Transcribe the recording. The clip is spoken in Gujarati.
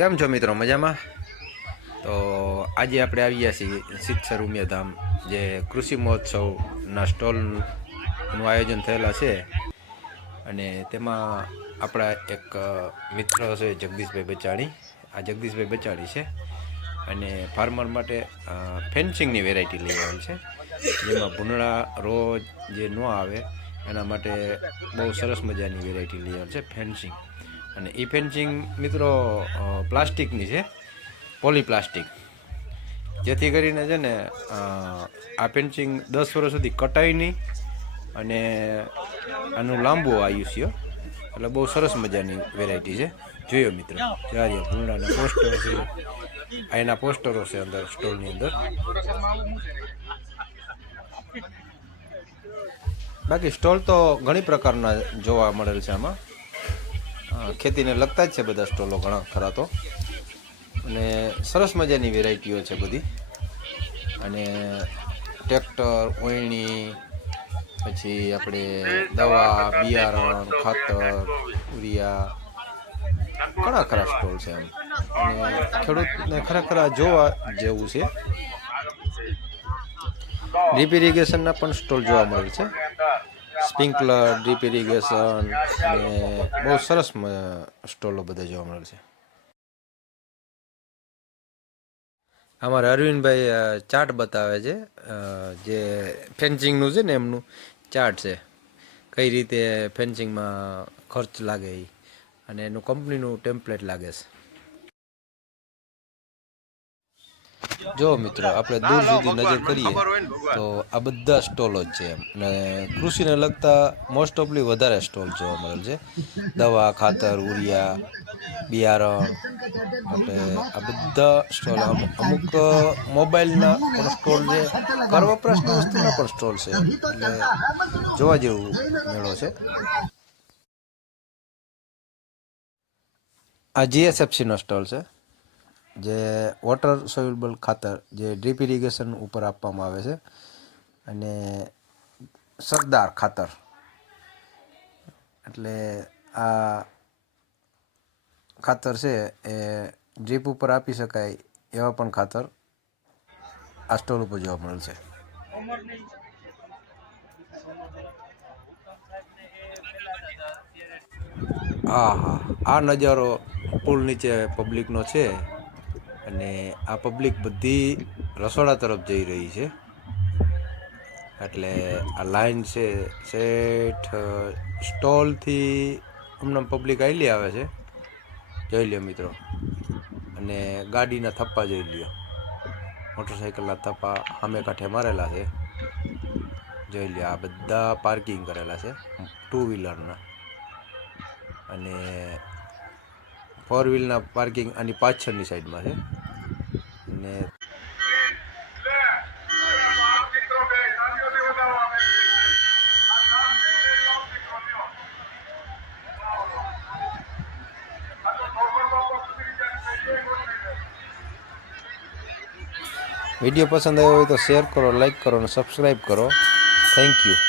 કેમ છો મિત્રો? મજામાં? તો આજે આપણે આવ્યા છીએ સિત્સર ઉમિયાધામ જે કૃષિ મહોત્સવના સ્ટોલનું આયોજન થયેલા છે. અને તેમાં આપણા એક મિત્ર છે જગદીશભાઈ બચાણી. આ જગદીશભાઈ બચાણી છે. અને ફાર્મર માટે ફેન્સિંગની વેરાયટી લઈ આવેલ છે. જેમાં ભૂંડળા, રોજ જે ન આવે, એના માટે બહુ સરસ મજાની વેરાયટી લઈ આવેલ છે, ફેન્સિંગ. અને એ ફેન્સિંગ મિત્રો પ્લાસ્ટિકની છે, પોલીપ્લાસ્ટિક. જેથી કરીને છે ને આ ફેન્સિંગ દસ વર્ષ સુધી કટાય નહીં અને આનું લાંબુ આયુષ્ય, એટલે બહુ સરસ મજાની વેરાયટી છે. જોયો મિત્રો? ચારિયા ભૂંડાના પોસ્ટર છે. એના પોસ્ટરો છે અંદર સ્ટોલની અંદર. બાકી સ્ટોલ તો ઘણી પ્રકારના જોવા મળેલ છે આમાં. ખેતીને લગતા જ છે બધા સ્ટોલો ઘણા ખરા તો. અને સરસ મજાની વેરાયટીઓ છે બધી. અને ટ્રેક્ટર, ઓયણી, પછી આપણે દવા, બિયારણ, ખાતર, યુરિયા, ઘણા ખરા સ્ટોલ છે એમ. અને ખેડૂતને ખરેખર જોવા જેવું છે. ડ્રીપ ઇરિગેશનના પણ સ્ટોલ જોવા મળે છે. સ્પ્રિંકલર ડ્રીપ ઇરિગેશન અને બહુ સરસ સ્ટોલો બધા જોવા મળે છે. અમારે અરવિંદભાઈ ચાર્ટ બતાવે છે. જે ફેન્સિંગનું છે ને એમનું ચાર્ટ છે. કઈ રીતે ફેન્સિંગમાં ખર્ચ લાગે એ અને એનું કંપનીનું ટેમ્પલેટ લાગે છે. જો મિત્રો આપણે દૂર સુધી નજર કરીએ તો આ બધા સ્ટોલો જ છે એમ. અને કૃષિને લગતા મોસ્ટ ઓફલી વધારે સ્ટોલ જોવા મળે છે. દવા ખાતર ઉરિયા બિયારણ એટલે આ બધા સ્ટોલ અમુક મોબાઈલના પણ સ્ટોલ છે. ઘર વપરાશની વસ્તુના પણ સ્ટોલ છે. એટલે જોવા જેવું મેળો છે. આ જીએસએફસીનો સ્ટોલ છે. જે વોટર સોલ્યુબલ ખાતર જે ડ્રીપ ઇરિગેશન ઉપર આપવામાં આવે છે અને સરદાર ખાતર. એટલે આ ખાતર છે એ ડ્રીપ ઉપર આપી શકાય એવા પણ ખાતર આ સ્ટોલ ઉપર જોવા મળે છે. આ હા આ નજારો પુલ નીચે પબ્લિકનો છે. અને આ પબ્લિક બધી રસોડા તરફ જઈ રહી છે. એટલે આ લાઈન છે, શેઠ, સ્ટોલથી હમણાં પબ્લિક આવેલી આવે છે. જોઈ લ્યો મિત્રો. અને ગાડીના થપ્પા જોઈ લ્યો. મોટરસાઇકલના થપ્પા સામે કાંઠે મારેલા છે. જોઈ લ્યો, આ બધા પાર્કિંગ કરેલા છે ટુ વ્હીલરના અને ફોર વ્હીલના પાર્કિંગ આની પાછળની સાઈડમાં છે. અને વિડીયો પસંદ આવ્યો હોય તો શેર કરો લાઈક કરો અને સબસ્ક્રાઈબ કરો થેન્ક યુ